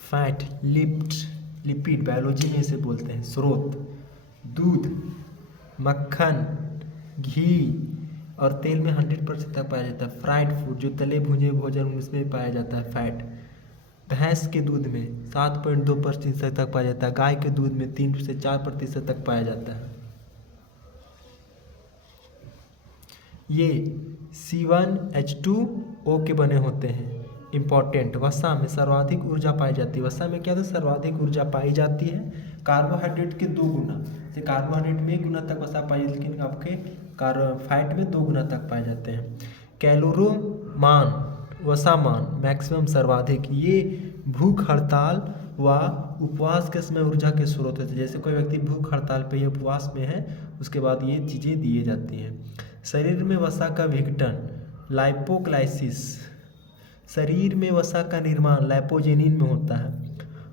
Fat, lipid biology में इसे बोलते हैं स्रोत, दूध, मक्खन, घी और तेल में 100% तक पाया जाता है। फ्राइड फूड जो तले भुने भोजन उसमें पाया जाता है फैट। भैंस के दूध में 7.2% तक पाया जाता है। गाय के दूध में 3 से 4% तक पाया जाता है। ये C1H2O के बने होते हैं। इम्पॉर्टेंट, वसा में सर्वाधिक ऊर्जा पाई जाती है। वसा में क्या होता है? सर्वाधिक ऊर्जा पाई जाती है कार्बोहाइड्रेट के 2 गुना। जैसे कार्बोहाइड्रेट में 1 गुना तक वसा पाई जाती है, लेकिन आपके फैट में 2 गुना तक पाए जाते हैं। कैलोरोमान, वसामान मैक्सिमम सर्वाधिक, ये भूख हड़ताल व उपवास के समय ऊर्जा के स्रोत होते हैं। जैसे कोई व्यक्ति भूख हड़ताल पे या उपवास में है, उसके बाद ये चीज़ें दिए जाती हैं। शरीर में वसा का विघटन, लाइपोक्लाइसिस, शरीर में वसा का निर्माण लाइपोजेनिन में होता है।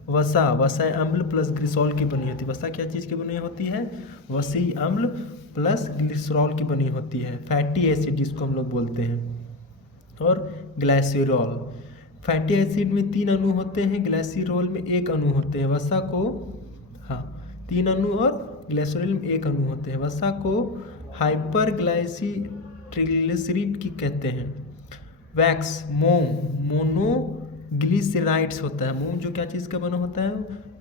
वसा अम्ल प्लस ग्लिसरॉल की बनी होती है। वसा क्या चीज़ की बनी होती है? वसी अम्ल प्लस ग्लिसरॉल की बनी होती है। फैटी एसिड जिसको हम लोग बोलते हैं, और ग्लाइसेरॉल। फैटी एसिड में 3 अणु होते हैं, ग्लाइसेरॉल में 1 अणु होते हैं। वसा को 3 अणु और ग्लाइसेरॉल में 1 अणु होते हैं। वसा को हाइपरग्लाइसिट्रिग्लिसरीड की कहते हैं। वैक्स, मोम, मोनोग्लिसराइड्स होता है। मोम जो क्या चीज़ का बना होता है?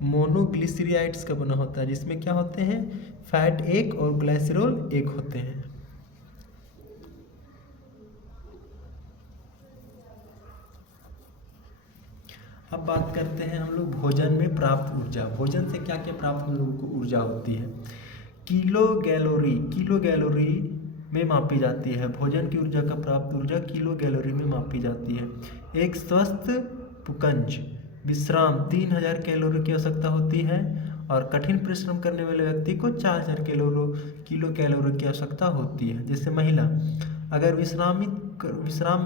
मोनोग्लिसराइड्स का बना होता है, जिसमें क्या होते हैं? फैट 1 और ग्लाइसेरॉल 1 होते हैं। अब बात करते हैं हम लोग भोजन में प्राप्त ऊर्जा। भोजन से क्या क्या प्राप्त हम लोगों को ऊर्जा होती है? किलो कैलोरी में मापी जाती है। भोजन की ऊर्जा का प्राप्त ऊर्जा किलो कैलोरी में मापी जाती है। एक स्वस्थ पुकंज विश्राम 3000 कैलोरी की आवश्यकता होती है, और कठिन परिश्रम करने वाले व्यक्ति को 4000 किलो कैलोरी की आवश्यकता होती है। जैसे महिला, अगर विश्राम में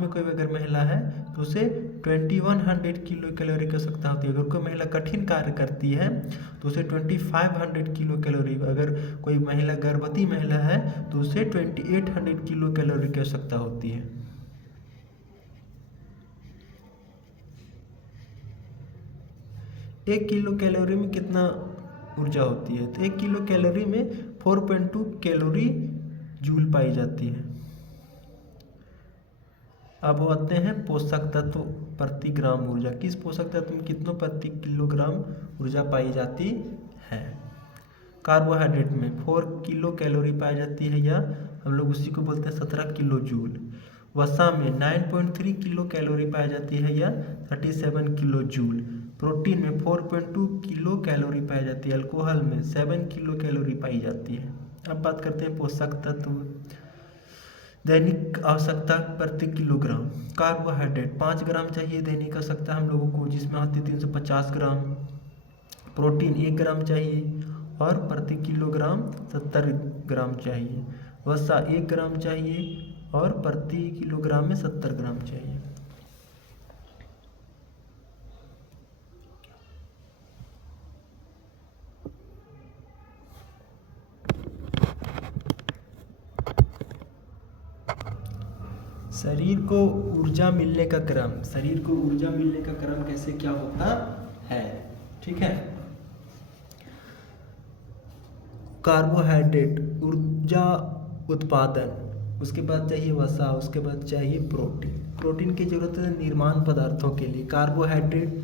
कोई अगर महिला है तो उसे 2100 किलो कैलोरी की आवश्यकता होती है। अगर कोई महिला कठिन कार्य करती है तो उसे 2500 किलो कैलोरी, अगर कोई महिला गर्भवती महिला है तो उसे 2800 किलो कैलोरी की आवश्यकता होती है। एक किलो कैलोरी में कितना ऊर्जा होती है? तो 1 किलो कैलोरी में 4.2 कैलोरी जूल पाई जाती है। अब आते हैं पोषक तत्व प्रति ग्राम ऊर्जा। किस पोषक तत्व में कितनों प्रति किलोग्राम ऊर्जा पाई जाती है? कार्बोहाइड्रेट में 4 किलो कैलोरी पाई जाती है, या हम लोग उसी को बोलते हैं 17 किलो जूल। वसा में 9.3 किलो कैलोरी पाई जाती है, या 37 किलो जूल। प्रोटीन में 4.2 किलो कैलोरी पाई जाती है। अल्कोहल में 7 किलो कैलोरी पाई जाती है। अब बात करते हैं पोषक तत्व दैनिक आवश्यकता प्रति किलोग्राम। कार्बोहाइड्रेट 5 ग्राम चाहिए दैनिक आवश्यकता हम लोगों को, जिसमें आती है 350 ग्राम। प्रोटीन 1 ग्राम चाहिए, और प्रति किलोग्राम 70 ग्राम चाहिए। वसा 1 ग्राम चाहिए, और प्रति किलोग्राम में 70 ग्राम चाहिए। शरीर को ऊर्जा मिलने का क्रम, कैसे क्या होता है? ठीक है, कार्बोहाइड्रेट ऊर्जा उत्पादन, उसके बाद चाहिए वसा, उसके बाद चाहिए प्रोटीन की जरूरत है निर्माण पदार्थों के लिए। कार्बोहाइड्रेट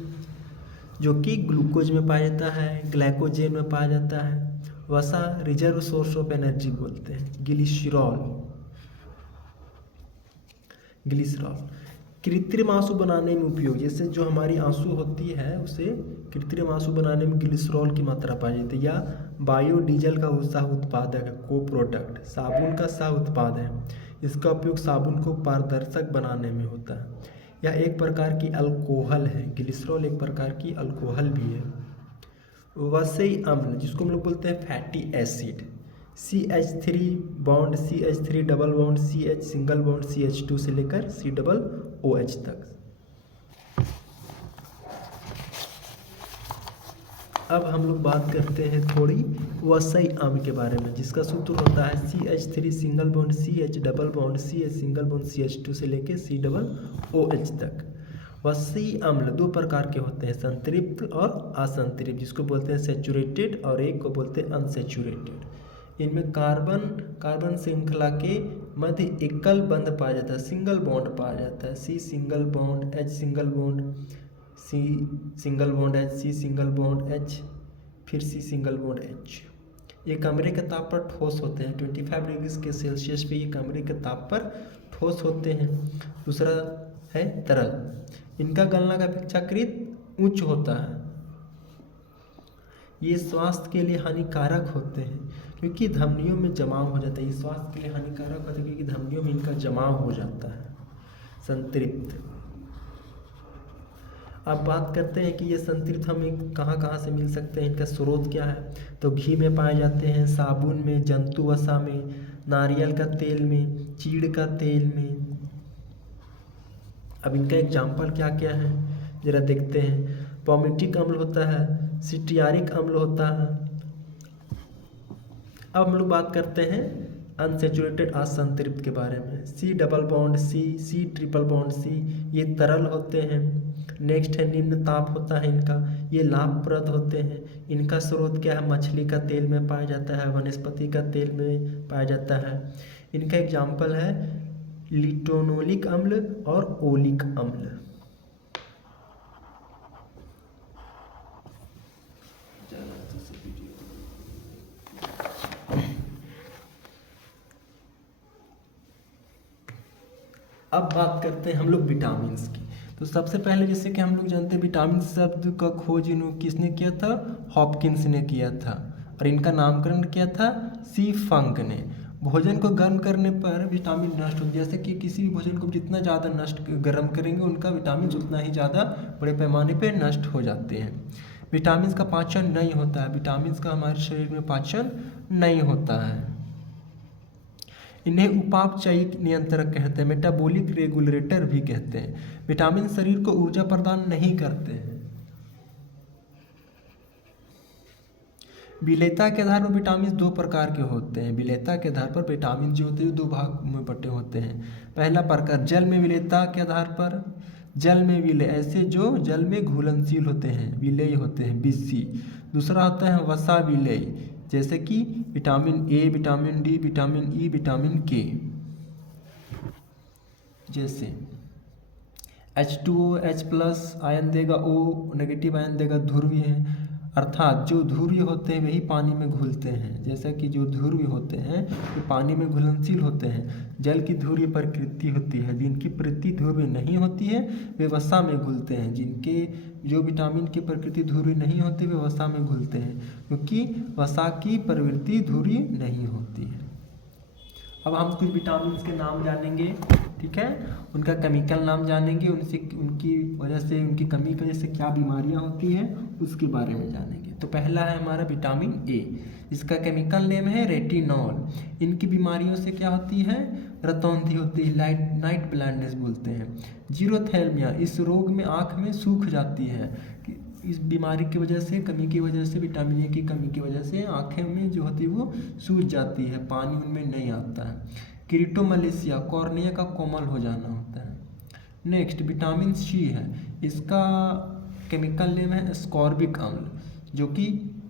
जो कि ग्लूकोज में पाया जाता है, ग्लाइकोजेन में पाया जाता है। वसा रिजर्व सोर्स ऑफ एनर्जी बोलते हैं। ग्लिसरॉल कृत्रिम आंसू बनाने में उपयोग, जैसे जो हमारी आंसू होती है उसे कृत्रिम आंसू बनाने में ग्लिसरॉल की मात्रा पाई जाती है। या बायोडीजल का सह उत्पादक है, को प्रोडक्ट। साबुन का सह उत्पाद है, इसका उपयोग साबुन को पारदर्शक बनाने में होता है। यह एक प्रकार की अल्कोहल है, ग्लिसरॉल एक प्रकार की अल्कोहल भी है। वसई अम्ल जिसको हम लोग बोलते हैं fatty acid, CH3 bond, CH3 double bond, CH single bond, CH2 से लेकर COOH तक। अब हम लोग बात करते हैं थोड़ी वसई अम्ल के बारे में, जिसका सूत्र होता है CH3 single bond, CH double bond, CH single bond, CH2 से लेकर COOH तक। वसा अम्ल दो प्रकार के होते हैं, संतृप्त और असंतृप्त, जिसको बोलते हैं सेचुरेटेड और एक को बोलते हैं अनसेचुरेटेड। इनमें कार्बन श्रृंखला के मध्य एकल बंध पाया जाता है, सिंगल बॉन्ड पाया जाता है। C single bond, H single bond, C single bond H, C single bond H, फिर C सिंगल बॉन्ड H। ये कमरे के ताप पर ठोस होते हैं, 25 डिग्री के सेल्सियस पे ये कमरे के ताप पर ठोस होते हैं। दूसरा है तरल, इनका गलनांक अपेक्षाकृत उच्च होता है। ये स्वास्थ्य के लिए हानिकारक होते हैं क्योंकि धमनियों में जमाव हो जाता है। ये स्वास्थ्य के लिए हानिकारक होते हैं क्योंकि धमनियों में इनका जमाव हो जाता है। संतृप्त, अब बात करते हैं कि ये संतृप्त हमें कहाँ कहाँ से मिल सकते हैं, इनका स्रोत क्या है। तो घी में पाए जाते हैं, साबुन में, जंतु वसा में, नारियल का तेल में, चीड़ का तेल में। अब इनका एग्जाम्पल क्या क्या है जरा देखते हैं। पॉमेटिक अम्ल होता है, सिट्रियारिक अम्ल होता है। अब हम लोग बात करते हैं अनसेचुरेटेड असंतृप्त के बारे में। C double bond C, C triple bond C, ये तरल होते हैं। नेक्स्ट है निम्न ताप होता है इनका, ये लाभप्रद होते हैं। इनका स्रोत क्या है, मछली का तेल में पाया जाता है, वनस्पति का तेल में पाया जाता है। इनका एग्जाम्पल है लिटोनोलिक अम्ल और ओलिक अम्ल। अब बात करते हैं हम लोग विटामिन की। तो सबसे पहले जैसे कि हम लोग जानते हैं विटामिन शब्द का खोज किसने किया था, हॉपकिंस ने किया था, और इनका नामकरण किया था सी फंक ने। भोजन को गर्म करने पर विटामिन नष्ट होते, जैसे कि किसी भी भोजन को जितना ज़्यादा गर्म करेंगे उनका विटामिन उतना ही ज़्यादा बड़े पैमाने पर नष्ट हो जाते हैं। विटामिन का पाचन नहीं होता है, विटामिन का हमारे शरीर में पाचन नहीं होता है। इन्हें उपापचयी नियंत्रक कहते हैं, मेटाबॉलिक रेगुलेटर भी कहते हैं। विटामिन शरीर को ऊर्जा प्रदान नहीं करते हैं। विलेयता के आधार पर विटामिन दो प्रकार के होते हैं। विलेयता के आधार पर विटामिन जो होते हैं दो भाग में बटे होते हैं। पहला प्रकार जल में विलेयता के आधार पर, जल में विलेय ऐसे जो जल में घुलनशील होते हैं, विलेय होते हैं, BC। दूसरा होता है वसा विलेय, जैसे कि vitamin A, vitamin D, vitamin E, vitamin K। जैसे H2O H+ आयन देगा, O नेगेटिव आयन देगा, ध्रुवीय है, अर्थात जो ध्रुवीय होते हैं वही पानी में घुलते हैं। जैसा कि जो ध्रुवीय होते हैं वो पानी में घुलनशील होते हैं। जल की ध्रुवीय प्रकृति होती है, जिनकी प्रकृति ध्रुवीय नहीं होती है वे वसा में घुलते हैं। जिनके जो विटामिन की प्रकृति ध्रुवीय नहीं होती वे वसा में घुलते हैं, क्योंकि वसा की प्रवृत्ति ध्रुवीय नहीं होती है। अब हम कुछ विटामिन के नाम जानेंगे, ठीक है, उनका केमिकल नाम जानेंगे, उनसे उनकी वजह से उनकी कमी की वजह से क्या बीमारियां होती हैं उसके बारे में जानेंगे। तो पहला है हमारा विटामिन A, इसका केमिकल नेम है रेटिनॉल। इनकी बीमारियों से क्या होती है, रतौंधी होती है, नाइट ब्लाइंडनेस बोलते हैं। जीरोथैल्मिया, इस रोग में आँख में सूख जाती है। इस बीमारी की वजह से, कमी की वजह से, विटामिन A की कमी की वजह से आँखें में जो होती है वो सूज जाती है, पानी उनमें नहीं आता है। किरीटोमलेशिया, कॉर्निया का कोमल हो जाना होता है। नेक्स्ट विटामिन C है, इसका केमिकल नेम है स्कॉर्बिक अम्ल, जो कि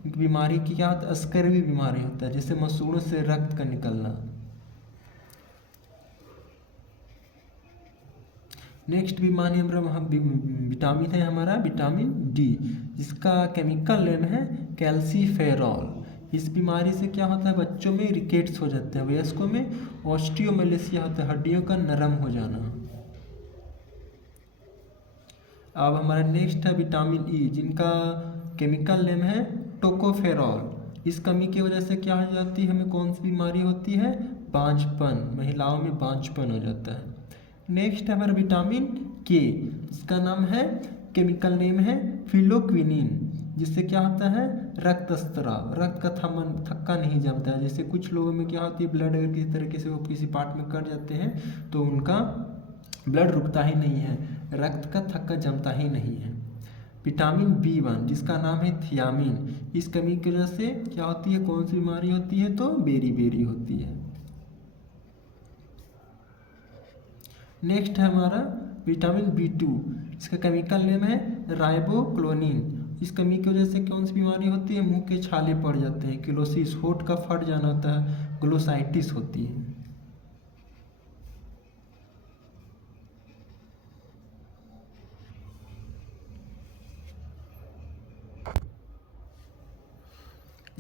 बीमारी की क्या होता है, स्कर्वी बीमारी होता है, जैसे मसूड़ों से रक्त का निकलना। नेक्स्ट विटामिन है हमारा विटामिन D, जिसका केमिकल नेम है कैल्सीफेरॉल। इस बीमारी से क्या होता है, बच्चों में रिकेट्स हो जाते हैं, वयस्कों में ऑस्टियोमेलेसिया होता है, हड्डियों का नरम हो जाना। अब हमारा नेक्स्ट है विटामिन E, जिनका केमिकल नेम है टोकोफेरॉल। इस कमी की वजह से क्या हो जाती है, हमें कौन सी बीमारी होती है, बांझपन, महिलाओं में बांझपन हो जाता है। नेक्स्ट है हमारा विटामिन K, इसका नाम है, केमिकल नेम है फिलोक्विनिन, जिससे क्या होता है, रक्तस्राव, रक्त का थक्का नहीं जमता है। जैसे कुछ लोगों में क्या होती है, ब्लड अगर किसी तरीके से वो किसी पार्ट में कट जाते हैं तो उनका ब्लड रुकता ही नहीं है, रक्त का थक्का जमता ही नहीं है। विटामिन B1, जिसका नाम है थियामिन, इस कमी की वजह से क्या होती है, कौन सी बीमारी होती है, तो बेरी होती है। नेक्स्ट है हमारा विटामिन B2, इसका केमिकल नेम है राइबोक्लोनिन। इस कमी की वजह से कौन सी बीमारी होती है? मुंह के छाले पड़ जाते हैं, किलोसिस, होठ का फट जाना होता है, ग्लोसाइटिस होती है।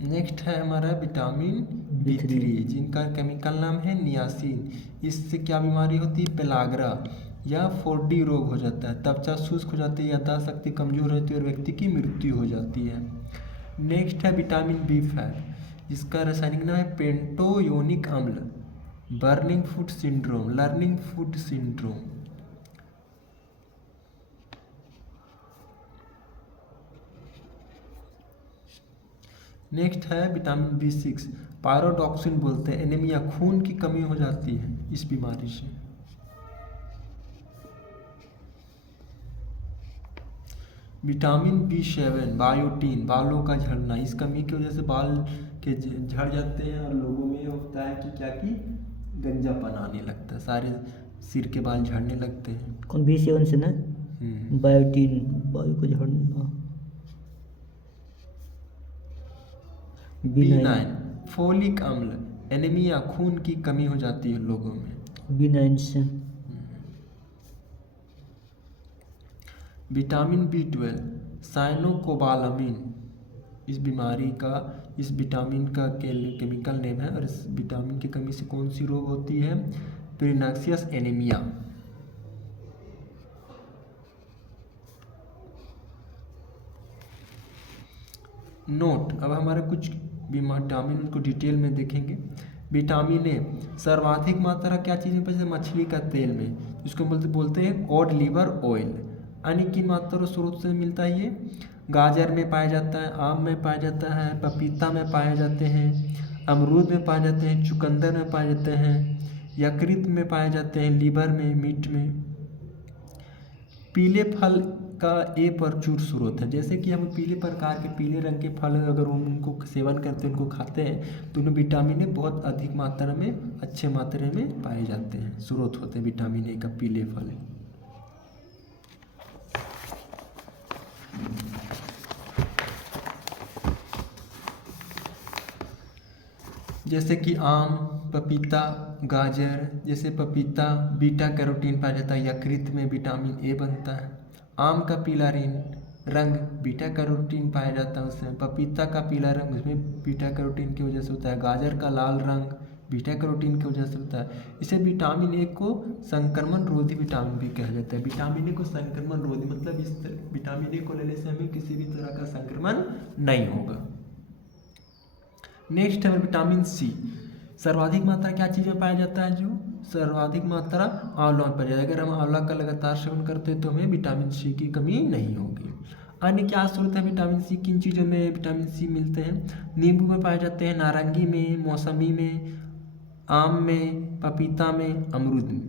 नेक्स्ट है हमारा विटामिन B3, जिनका केमिकल नाम है नियासिन। इससे क्या बीमारी होती है? पेलाग्रा या 4D रोग हो जाता है, त्वचा शुष्क हो जाती है, याददाश्त शक्ति कमजोर रहती है और व्यक्ति की मृत्यु हो जाती है। नेक्स्ट है विटामिन B5, जिसका रासायनिक नाम है पेंटोयोनिक अम्ल। Burning food syndrome, learning food syndrome. Next है विटामिन B6, पायरोडॉक्सिन बोलते हैं, एनीमिया, खून की कमी हो जाती है इस बीमारी से। विटामिन B7, बायोटीन, बालों का झड़ना। इस कमी की वजह से बाल के झड़ जाते हैं और लोगों में होता है कि क्या कि गंजापन आने लगता है, सारे सिर के बाल झड़ने लगते हैं। कौन B7 से ना? बायोटीन, बालों का झड़ना। B9, फोलिक अम्ल, एनीमिया, खून की कमी हो जाती है लोगों में। B9 से। Vitamin B12, cyanocobalamin. इस बीमारी का, इस विटामिन का केमिकल नेम है। और इस विटामिन की कमी से कौन सी रोग होती है? प्रीनक्सियस एनीमिया। नोट, अब हमारे कुछ विटामिन उनको डिटेल में देखेंगे। विटामिन ए सर्वाधिक मात्रा क्या चीज़ में? जैसे मछली का तेल में, जिसको बोलते हैं कॉड लिवर ऑयल। अन्य की मात्रा स्रोत से मिलता है ये? गाजर में पाया जाता है, आम में पाया जाता है, पपीता में पाए जाते हैं, अमरूद में पाए जाते हैं, चुकंदर में पाए जाते हैं, यकृत में पाए जाते हैं, लीवर में, मीट में। पीले फल का ए प्रचुर स्रोत है। जैसे कि हम पीले प्रकार के, पीले रंग के फल अगर हम उनको सेवन करते हैं, उनको खाते हैं, तो उनमें विटामिन ए बहुत अधिक मात्रा में, अच्छे मात्रा में पाए जाते हैं, स्रोत होते हैं विटामिन ए का पीले फल। जैसे कि आम, पपीता, गाजर। जैसे पपीता बीटा कैरोटीन पाया जाता है, यकृत में विटामिन ए बनता है। आम का पीला रंग बीटा कैरोटीन पाया जाता है उसमें। पपीता का पीला रंग उसमें बीटा कैरोटीन की वजह से होता है। गाजर का लाल रंग बीटा कैरोटीन की वजह से होता है। इसे विटामिन ए को संक्रमण रोधी विटामिन भी कहा जाता है। विटामिन ए को संक्रमण रोधी मतलब इस विटामिन ए को लेने से हमें किसी भी तरह का संक्रमण नहीं होगा। नेक्स्ट है विटामिन सी। सर्वाधिक मात्रा क्या चीज़ में पाया जाता है? जो सर्वाधिक मात्रा आंवला में पाया जाता है। अगर हम आंवला का लगातार सेवन करते हैं तो हमें विटामिन सी की कमी नहीं होगी। अन्य क्या स्रोत है विटामिन सी? किन चीज़ों में विटामिन सी मिलते हैं? नींबू में पाए जाते हैं, नारंगी में, मौसमी में, आम में, पपीता में, अमरूद में।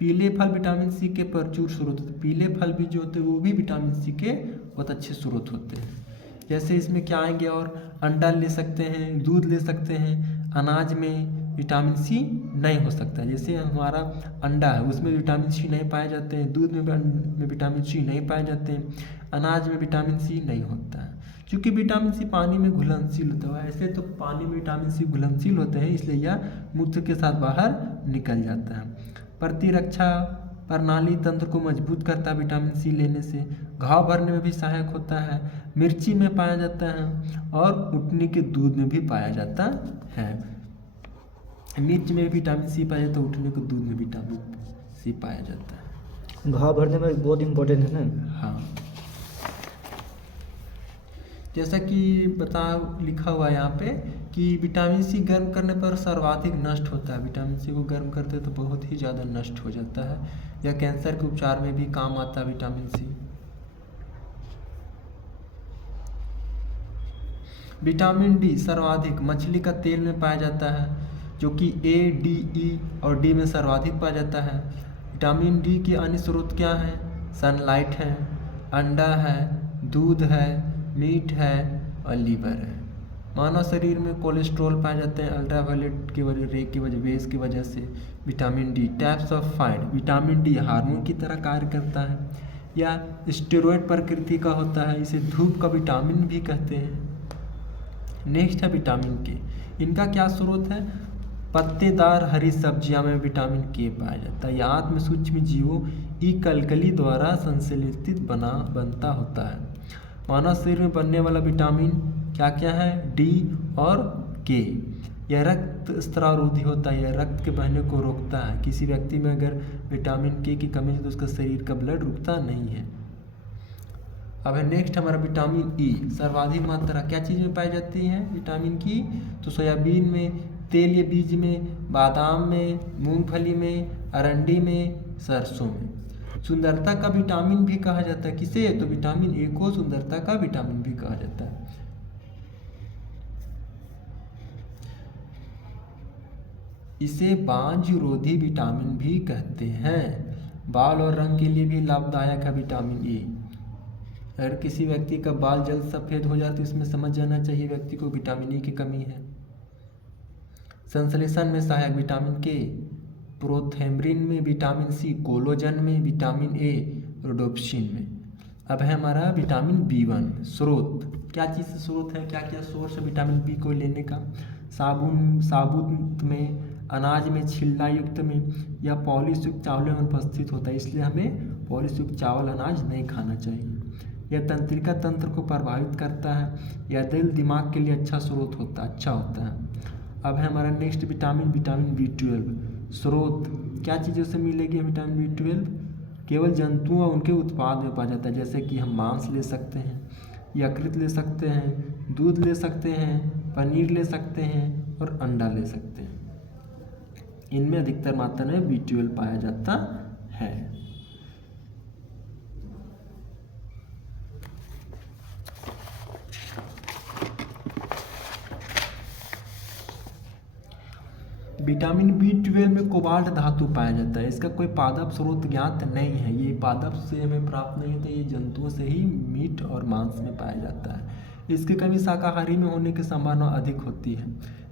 पीले फल विटामिन सी के प्रचुर स्रोत होते हैं। पीले फल भी जो होते हैं वो भी विटामिन सी के बहुत अच्छे स्रोत होते हैं। जैसे इसमें क्या आएंगे? और अंडा ले सकते हैं, दूध ले सकते हैं। अनाज में विटामिन सी नहीं हो सकता। जैसे हमारा अंडा है उसमें विटामिन सी नहीं पाए जाते हैं, दूध में विटामिन सी नहीं पाए जाते हैं, अनाज में विटामिन सी नहीं होता है। क्योंकि विटामिन सी पानी में घुलनशील होता है। ऐसे तो पानी में विटामिन सी घुलनशील होते हैं, इसलिए यह मूत्र के साथ बाहर निकल जाता है। प्रतिरक्षा प्रणाली तंत्र को मजबूत करता है विटामिन सी लेने से। घाव भरने में भी सहायक होता है। मिर्ची में पाया जाता है और ऊँटनी के दूध में भी पाया जाता है। मिर्च में विटामिन सी पाया जाता है, ऊँटनी के दूध में विटामिन सी पाया जाता है। घाव भरने में बहुत इम्पोर्टेंट है ना? हाँ, जैसा कि लिखा हुआ है यहाँ पे कि विटामिन सी गर्म करने पर सर्वाधिक नष्ट होता है। विटामिन सी को गर्म करते तो बहुत ही ज़्यादा नष्ट हो जाता है। या कैंसर के उपचार में भी काम आता है विटामिन सी। विटामिन डी सर्वाधिक मछली का तेल में पाया जाता है, जो कि ए, डी, ई और डी में सर्वाधिक पाया जाता है। विटामिन डी के अन्य स्रोत क्या हैं? सनलाइट है, अंडा है, दूध है, मीट है और लीवर है। मानव शरीर में कोलेस्ट्रॉल पाए जाते हैं अल्ट्रावायलेट की वजह, रे की वजह, वेज की वजह से। Vitamin D types of FIDE. Vitamin D hormone की तरह कार्य करता है। या स्टेरॉयड प्रकृति का होता है, इसे धूप का विटामिन भी कहते हैं। नेक्स्ट है विटामिन के। इनका क्या स्रोत है? पत्तेदार हरी सब्जियां में विटामिन के पाया जाता है। यह आत्म सूक्ष्म जीवों ई कलकली द्वारा संश्लेषित बनता होता है। मानव शरीर में बनने वाला विटामिन क्या क्या है? डी और के। यह रक्त स्त्रावरोधी होता है, यह रक्त के बहने को रोकता है। किसी व्यक्ति में अगर विटामिन के की कमी है तो उसका शरीर का ब्लड रुकता नहीं है। अब है नेक्स्ट हमारा विटामिन ई। सर्वाधिक मात्रा क्या चीज़ में पाई जाती है विटामिन की? तो सोयाबीन में, तेल या बीज में, बादाम में, मूंगफली में, अरंडी में, सरसों में। सुंदरता का विटामिन भी कहा जाता है। किसे? तो विटामिन ए को सुंदरता का विटामिन भी कहा जाता है। इसे बांझ-रोधी विटामिन भी कहते हैं। बाल और रंग के लिए भी लाभदायक है विटामिन ए। अगर किसी व्यक्ति का बाल जल्द सफ़ेद हो जाए तो इसमें समझ जाना चाहिए व्यक्ति को विटामिन ई की कमी है। संश्लेषण में सहायक विटामिन के, प्रोथेम्ब्रिन में, विटामिन सी, कोलोजन में, विटामिन ए, रोडोप्सिन में। अब है हमारा विटामिन बी1। स्रोत क्या चीज़ से स्रोत है? क्या क्या सोर्स है विटामिन बी को लेने का? साबुत में, अनाज में, छिल्ला युक्त में या पॉलिश युक्त चावल में उपस्थित होता है, इसलिए हमें पॉलिश युक्त चावल अनाज नहीं खाना चाहिए। यह तंत्रिका तंत्र को प्रभावित करता है। यह दिल दिमाग के लिए अच्छा होता है। अब है हमारा नेक्स्ट विटामिन बी12। स्रोत क्या चीज़ों से मिलेगी विटामिन बी12? केवल जंतुओं और उनके उत्पाद में पाया जाता है, जैसे कि हम मांस ले सकते हैं, यकृत ले सकते हैं, दूध ले सकते हैं, पनीर ले सकते हैं और अंडा ले सकते हैं। इनमें अधिकतर मात्रा में बी12 पाया जाता है। विटामिन बी12 में कोबाल्ट धातु पाया जाता है। इसका कोई पादप स्रोत ज्ञात नहीं है। ये पादप से हमें प्राप्त नहीं होता, ये जंतुओं से ही मीट और मांस में पाया जाता है। इसकी कमी शाकाहारी में होने की संभावना अधिक होती है।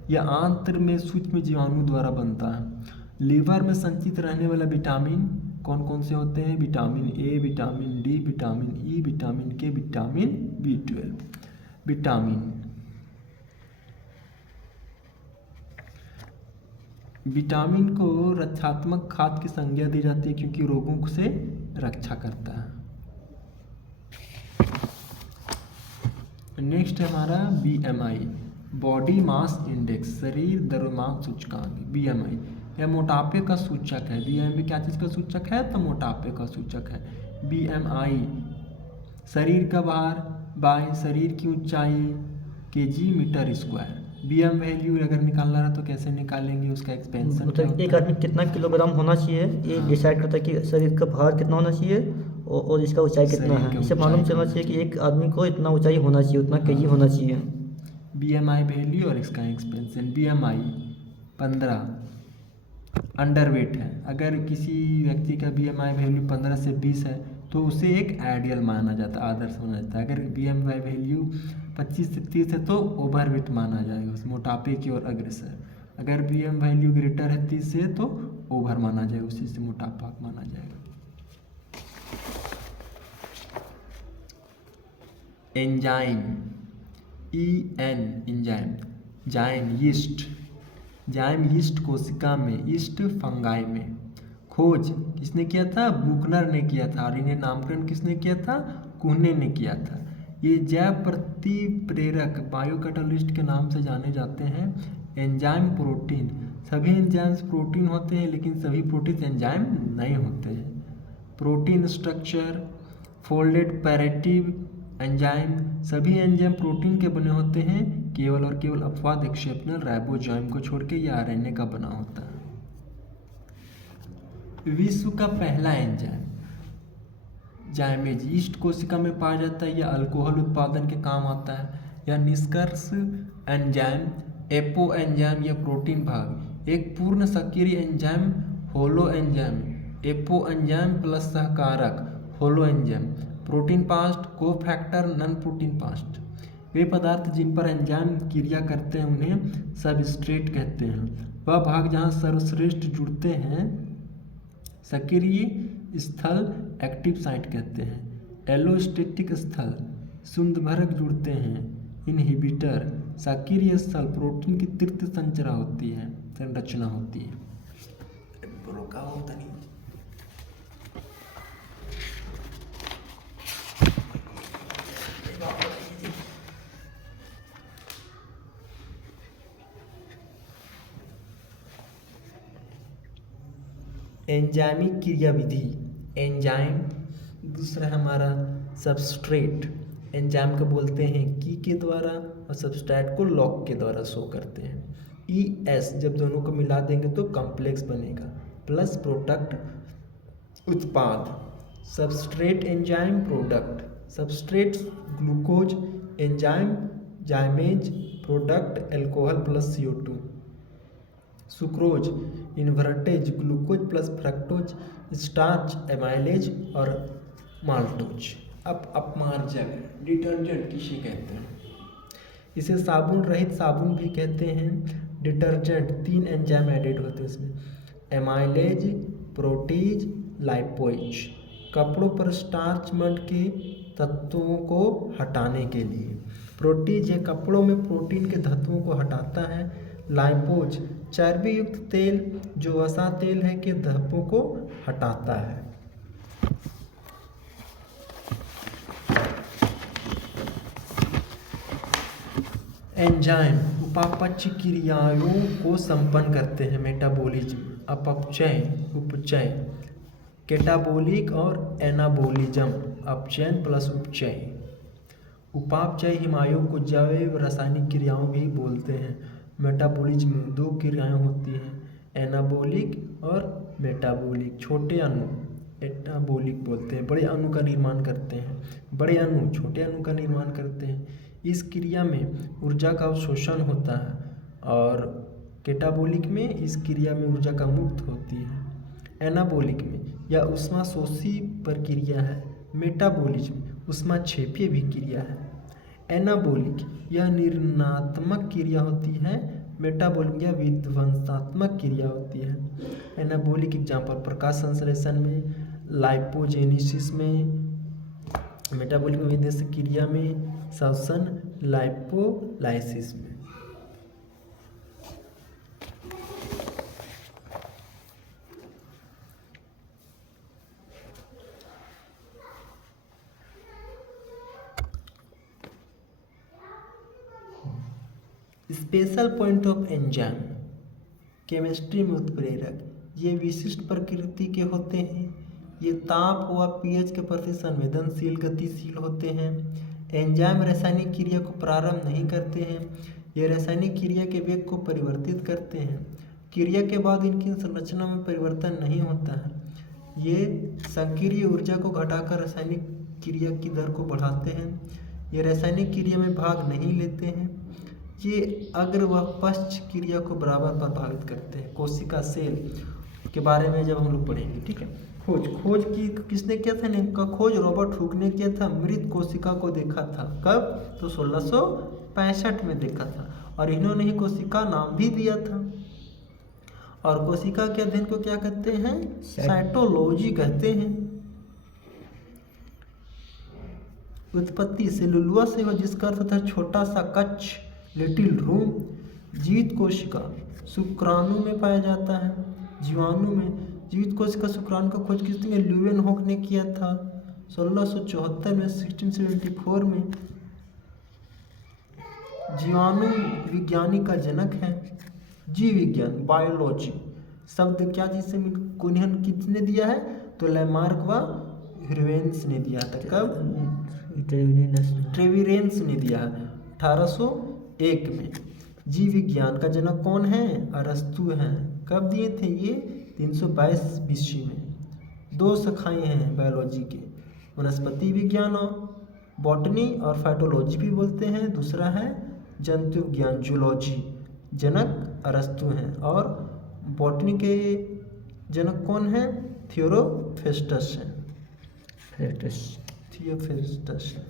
यह आंत्र में सूक्ष्म जीवाणु द्वारा बनता है। लीवर में संचित रहने वाला विटामिन कौन कौन से होते हैं? Vitamin A, vitamin D, vitamin E, vitamin के, विटामिन बी12। विटामिन को रक्षात्मक खाद्य की संज्ञा दी जाती है क्योंकि रोगों से रक्षा करता है। नेक्स्ट है हमारा BMI, बॉडी मास इंडेक्स, शरीर द्रव्यमान सूचकांक। BMI यह मोटापे का सूचक है। BMI क्या चीज़ का सूचक है? तो मोटापे का सूचक है। BMI शरीर का भार बाय शरीर की ऊंचाई kg metre square. BM value अगर निकालना रहा तो कैसे निकालेंगे? उसका एक्सपेंशन मतलब एक आदमी कितना किलोग्राम होना चाहिए ये डिसाइड करता है कि शरीर का भार कितना होना चाहिए और इसका ऊंचाई कितना है। इससे मालूम चलना चाहिए कि एक आदमी को इतना ऊंचाई होना चाहिए, उतना kg होना चाहिए। BMI वैल्यू और इसका एक्सपेंशन। BMI 15 अंडरवेट है। अगर किसी व्यक्ति का BMI वैल्यू 15 से 20 है तो उसे एक आइडियल माना जाता है, आदर्श माना जाता है। अगर BMI वैल्यू 25 से 30 है तो ओवरवेट माना जाएगा, उस मोटापे की ओर अग्रसर। अगर BMI वैल्यू ग्रेटर है 30 से तो ओवर माना जाएगा, उसी से मोटापा माना जाएगा। Enzyme EN enzyme. जाइम यीस्ट कोशिका में, यीस्ट फंगाई में। खोज किसने किया था? बुकनर ने किया था। और इन्हें नामकरण किसने किया था? कुहने ने किया था। ये जैव प्रतिप्रेरक बायोकैटालिस्ट के नाम से जाने जाते हैं। एंजाइम प्रोटीन, सभी एंजाइम्स प्रोटीन होते हैं लेकिन सभी प्रोटीन एंजाइम नहीं होते हैं। प्रोटीन स्ट्रक्चर, फोल्डेड पैरेटिव एंजाइम, सभी एंजाइम प्रोटीन के बने होते हैं, केवल और केवल अपवाद एक्सेप्शनल राइबोसोम को छोड़ के या RNA का बना होता है। विश्व का पहला एंजाइम जाइमेज यीस्ट कोशिका में पाया जाता है। यह अल्कोहल उत्पादन के काम आता है। यह निष्कर्ष एंजाइम, एपो एंजाइम या प्रोटीन भाग, एक पूर्ण सक्रिय enzyme holoenzyme, apoenzyme plus सहकारक holoenzyme, protein part, cofactor, non protein part. वे पदार्थ जिन पर एंजाइम क्रिया करते हैं उन्हें सबस्ट्रेट कहते हैं। वह भाग जहाँ सर्वश्रेष्ठ जुड़ते हैं सक्रिय स्थल एक्टिव साइट कहते हैं। एलोस्टेटिक स्थल सुंदभरक जुड़ते हैं। इनहिबिटर सक्रिय स्थल प्रोटीन की तीर्थ संरचना होती है। रोका होता नहीं। एंजाइमिक क्रियाविधि, एंजाइम दूसरा हमारा सबस्ट्रेट। एंजाइम को बोलते हैं की के द्वारा और सबस्ट्रेट को लॉग के द्वारा शो करते हैं। ई एस जब दोनों को मिला देंगे तो कॉम्प्लेक्स बनेगा, प्लस प्रोडक्ट उत्पाद। Substrate enzyme product, substrate glucose, enzyme जाइमेज, product alcohol plus CO2। Sucrose invertase, glucose plus fructose, starch amylase और माल्टोज। अब अपमार्जक डिटर्जेंट किसे कहते हैं? इसे साबुन रहित साबुन भी कहते हैं। डिटर्जेंट 3 एंजाइम एडेड होते हैं इसमें, एमाइलेज, प्रोटीज, लाइपोइज। कपड़ों पर स्टार्च मड के तत्वों को हटाने के लिए। प्रोटीज ये कपड़ों में प्रोटीन के तत्वों को हटाता है। लाइपोज चर्बी युक्त तेल जो वसा तेल है के धब्बों को हटाता है। एंजाइम उपापचय क्रियाओं को संपन्न करते हैं। मेटाबॉलिज्म, अपचय, उपचय, कैटाबोलिक और एनाबोलिज्म, अपचयन प्लस उपचय। उपापचय हिमायों को जैव रासायनिक क्रियाओं भी बोलते हैं। मेटाबॉलिज्म में 2 क्रियाएं होती हैं, एनाबोलिक और मेटाबॉलिक। छोटे अणु एनाबोलिक बोलते हैं, बड़े अणु का निर्माण करते हैं। बड़े अणु छोटे अणु का निर्माण करते हैं। इस क्रिया में ऊर्जा का अवशोषण होता है और कैटाबोलिक में इस क्रिया में ऊर्जा का मुक्त होती है। एनाबोलिक में यह ऊष्माशोषी प्रक्रिया है। मेटाबॉलिज्म ऊष्माक्षेपीय भी क्रिया है। एनाबोलिक यह निर्माणात्मक क्रिया होती है। मेटाबॉलिक यह विध्वंसात्मक क्रिया होती है। एनाबोलिक एग्जाम्पल प्रकाश संश्लेषण में, लाइपोजेनेसिस में, मेटाबॉलिक विध्वंस क्रिया में, श्वसन लाइपोलाइसिस में। Special point of enzyme chemistry में उत्प्रेरक, ये विशिष्ट प्रकृति के होते हैं। ये ताप व pH के प्रति संवेदनशील गतिशील होते हैं। एंजाइम रासायनिक क्रिया को प्रारंभ नहीं करते हैं, ये रासायनिक क्रिया के वेग को परिवर्तित करते हैं। क्रिया के बाद इनकी संरचना में परिवर्तन नहीं होता है। ये सक्रिय ऊर्जा को घटाकर रासायनिक क्रिया की दर को बढ़ाते हैं। ये रासायनिक क्रिया में भाग नहीं लेते हैं। ये अग्र व पश्च क्रिया को बराबर प्रभावित करते हैं। कोशिका सेल के बारे में जब हम लोग पढ़ेंगे, ठीक है। खोज की किसने किया था? इनका खोज रॉबर्ट हुक ने किया था। मृत कोशिका को देखा था कब? तो 1665 में देखा था और इन्होंने ही कोशिका नाम भी दिया था। और कोशिका के अध्ययन को क्या कहते हैं? साइटोलॉजी कहते हैं। उत्पत्ति सेलुलोज से हो, जिसका अर्थ था छोटा सा कक्ष, लिटिल रूम। जीवित कोशिका शुक्राणु में पाया जाता है। जीवाणु में जीवित कोशिका शुक्राणु का खोज किसने? ल्यूवेनहॉक ने किया था 1674 में, 1674 में। जीवाणु विज्ञानी का जनक है। जीव विज्ञान बायोलॉजी शब्द क्या जिसे किसने दिया है? तो लैमार्क व ह्यूवेंस ने दिया था। कब? ट्रेविरेंस ने दिया 1801 में। जीव विज्ञान का जनक कौन है? अरस्तु हैं। कब दिए थे ये? 322 BC में। 2 शाखाएं हैं बायोलॉजी के, वनस्पति विज्ञान और बॉटनी और फाइटोलॉजी भी बोलते हैं। दूसरा है जंतु विज्ञान जूलॉजी, जनक अरस्तु हैं। और बॉटनी के जनक कौन है? थियोफ्रास्टस हैं। थियोफ्रास्टस हैं।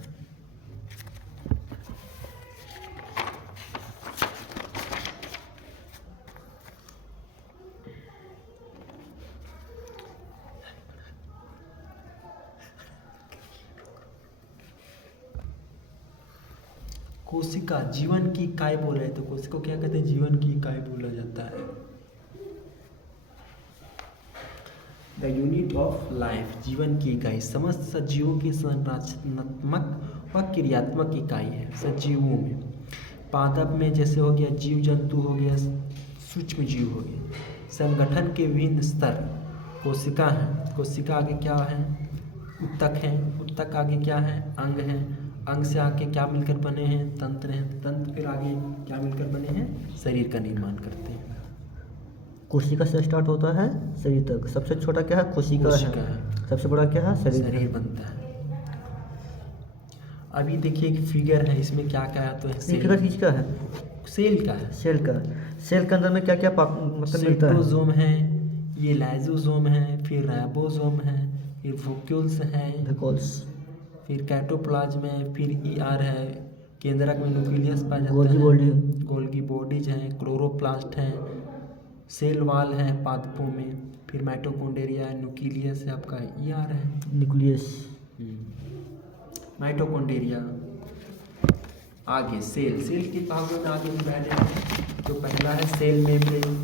कोशिका जीवन की इकाई बोल रहे हैं, तो कोशिका को क्या कहते हैं? जीवन की इकाई बोला जाता है। द यूनिट ऑफ लाइफ, जीवन की इकाई समस्त सजीवों की संरचनात्मक व क्रियात्मक इकाई है। सजीवों में पादप में जैसे हो गया जीव जंतु हो गया, सूक्ष्म जीव हो गए, संगठन के विभिन्न स्तर कोशिका है। कोशिका आगे क्या है? उत्तक है। उत्तक आगे क्या है? अंग है। अंग से आगे क्या मिलकर बने हैं? तंत्र हैं। तंत्र फिर आगे क्या मिलकर बने हैं? शरीर का निर्माण करते हैं। कोशिका से स्टार्ट होता है शरीर तक। सबसे छोटा क्या है? कोशिका है। सबसे बड़ा क्या है? शरीर बनता है। अभी देखिए एक फिगर है, इसमें क्या क्या है? तो फिगर किसका है? सेल का है। सेल का। सेल के अंदर में क्या क्या मतलब मिलता है? सेंट्रोसोम है, ये लाइसोसोम है, फिर राइबोसोम है, फिर वैक्यूल्स है, फिर कैटोप्लाज्म है, फिर ईआर है, केंद्रक में न्यूक्लियस पाया जाता है, गोल्गी बॉडीज हैं, क्लोरोप्लास्ट हैं, सेल वाल है पादपों में, फिर माइटोकॉन्ड्रिया है, न्यूक्लियस है आपका, ईआर है, न्यूक्लियस, माइटोकॉन्ड्रिया। आगे सेल के भागों में आगे डिवाइडेड है। तो पहला है सेल मेम्ब्रेन,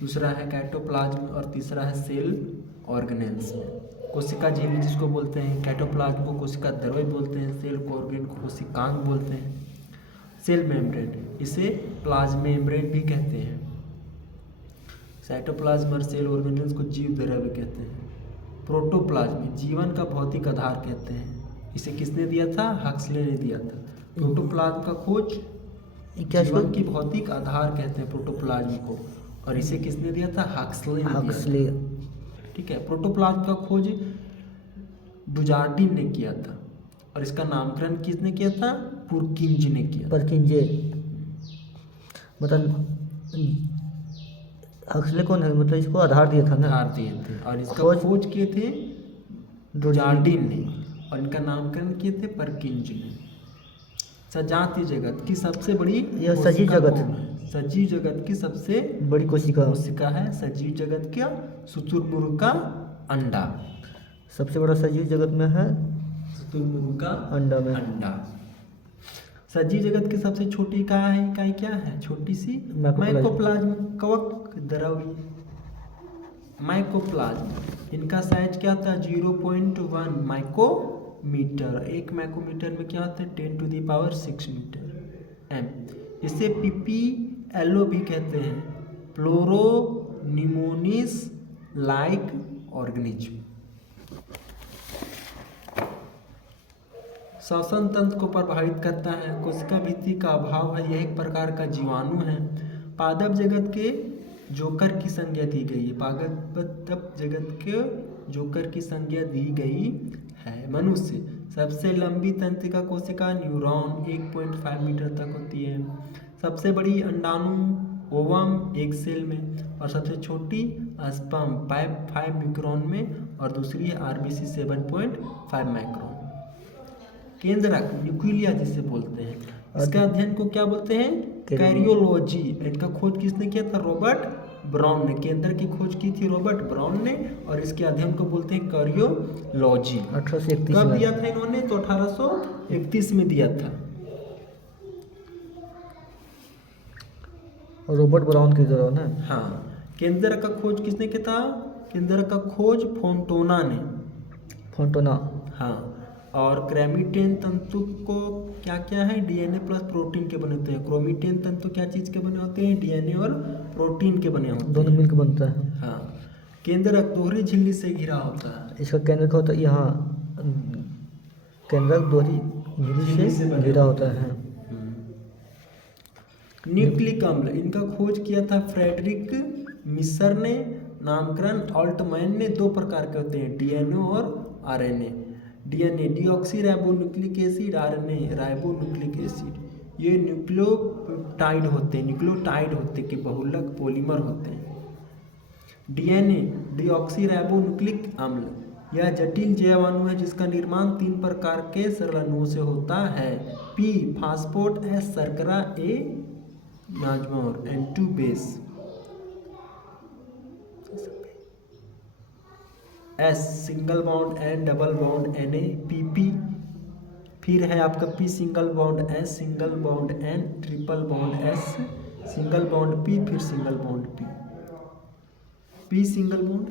दूसरा है कैटोप्लाज्म और तीसरा है सेल ऑर्गेनेल्स। कोशिका झिल्ली जिसको बोलते हैं, कैटोप्लाज्म को कोशिका द्रव्य बोलते हैं, सेल ऑर्गेन को कोशिकांग बोलते हैं। सेल मेम्ब्रेन इसे प्लाज्म मेम्ब्रेन भी कहते हैं। साइटोप्लाज्म और सेल ऑर्गेनेल्स को जीव द्रव्य कहते हैं। प्रोटोप्लाज्म जीवन का भौतिक आधार कहते हैं। इसे किसने दिया था? हक्सले ने दिया था। प्रोटोप्लाज्म का खोज जीवन की भौतिक आधार कहते हैं प्रोटोप्लाज्म को, और इसे किसने दिया था? हक्सले। ठीक है। प्रोटोप्लाज्म का खोज डुजार्डिन ने किया था, और इसका नामकरण किसने किया था? पुरकिंज ने किया। परकिंजे मतलब हक्सले कौन है? मतलब इसको आधार दिया था ना? आधार दिए थे, और इसका खोज किए थे डुजार्डिन ने, और इनका नामकरण किए थे परकिंज ने। सजातीय जगत की सबसे बड़ी, यह सजीव जगत, सजीव जगत की सबसे बड़ी कोशिका है। सजीव जगत का शुतुरमुर्ग का अंडा सबसे बड़ा सजीव जगत में है। शुतुरमुर्ग का अंडा। सजीव जगत की सबसे छोटी इकाई क्या है? छोटी सी माइकोप्लाज्म, कवक द्रव्य माइकोप्लाज्म। इनका साइज क्या था? 0.1 माइक्रोमीटर। 1 माइक्रोमीटर में क्या होता है? 10⁻6 मीटर एम। इसे PPLO भी कहते हैं, प्लोरोनिमोनिस लाइक ऑर्गेनिज्म। श्वसन तंत्र को प्रभावित करता है। कोशिका भित्ति का अभाव है, यह एक प्रकार का जीवाणु है। पादप जगत के जोकर की संज्ञा दी गई है। पादप जगत के जोकर की संज्ञा दी गई है। मनुष्य सबसे लंबी तंत्रिका कोशिका न्यूरॉन 1.5 मीटर तक होती है। सबसे बड़ी अंडाणु ओवम एक सेल में, और सबसे छोटी स्पर्म 5 मिक्रोन में, और दूसरी है RBC 7.5 माइक्रोन। केंद्रक न्यूक्लिया जिसे बोलते हैं, इसका अध्ययन को क्या बोलते हैं? कैरियोलॉजी। इनका खोज किसने किया था? रॉबर्ट ब्राउन ने। केंद्र की खोज की थी रॉबर्ट ब्राउन ने, और इसके अध्ययन को बोलते हैं कैरियोलॉजी। 1831 कब दिया था इन्होंने? तो 1831 में दिया था। रॉबर्ट ब्राउन के दौरान ना। हाँ। केंद्र का खोज किसने किया था? केंद्र का खोज फोंटोना ने। हाँ। और क्रोमेटिन तंतु को क्या क्या है? DNA प्लस प्रोटीन के बने होते हैं। क्रोमेटिन तंतु क्या चीज़ के बने होते हैं? DNA और प्रोटीन के बने होते हैं, दोनों मिलकर बनता है। हाँ। केंद्रक दोहरी झिल्ली से घिरा होता है। इसका केंद्र का होता है यहाँ, केंद्रक दोहरी झिल्ली से घिरा होता है। न्यूक्लिक अम्ल, इनका खोज किया था फ्रेडरिक मिसर ने। नामकरण ऑल्टमैन ने। 2 प्रकार के होते हैं, DNA और RNA। DNA deoxy ribonucleic acid, RNA ribonucleic acid. ये न्यूक्लियोटाइड होते हैं कि बहुलक पॉलीमर होते हैं। DNA डीऑक्सी राइबोन्यूक्लिक अम्ल यह जटिल जैवाणु है जिसका निर्माण 3 प्रकार के सरल अणुओं से होता है। P फास्फोट, S शर्करा, A नाजमोर, N2 base. S single bond, N double bond, Na, PP फिर है आपका P single bond S, single bond N, triple bond S, single bond P, फिर single bond P, P single bond,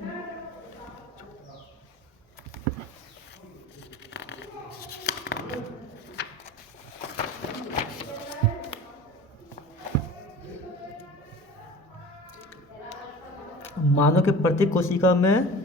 मानो कि प्रत्येक कोशिका में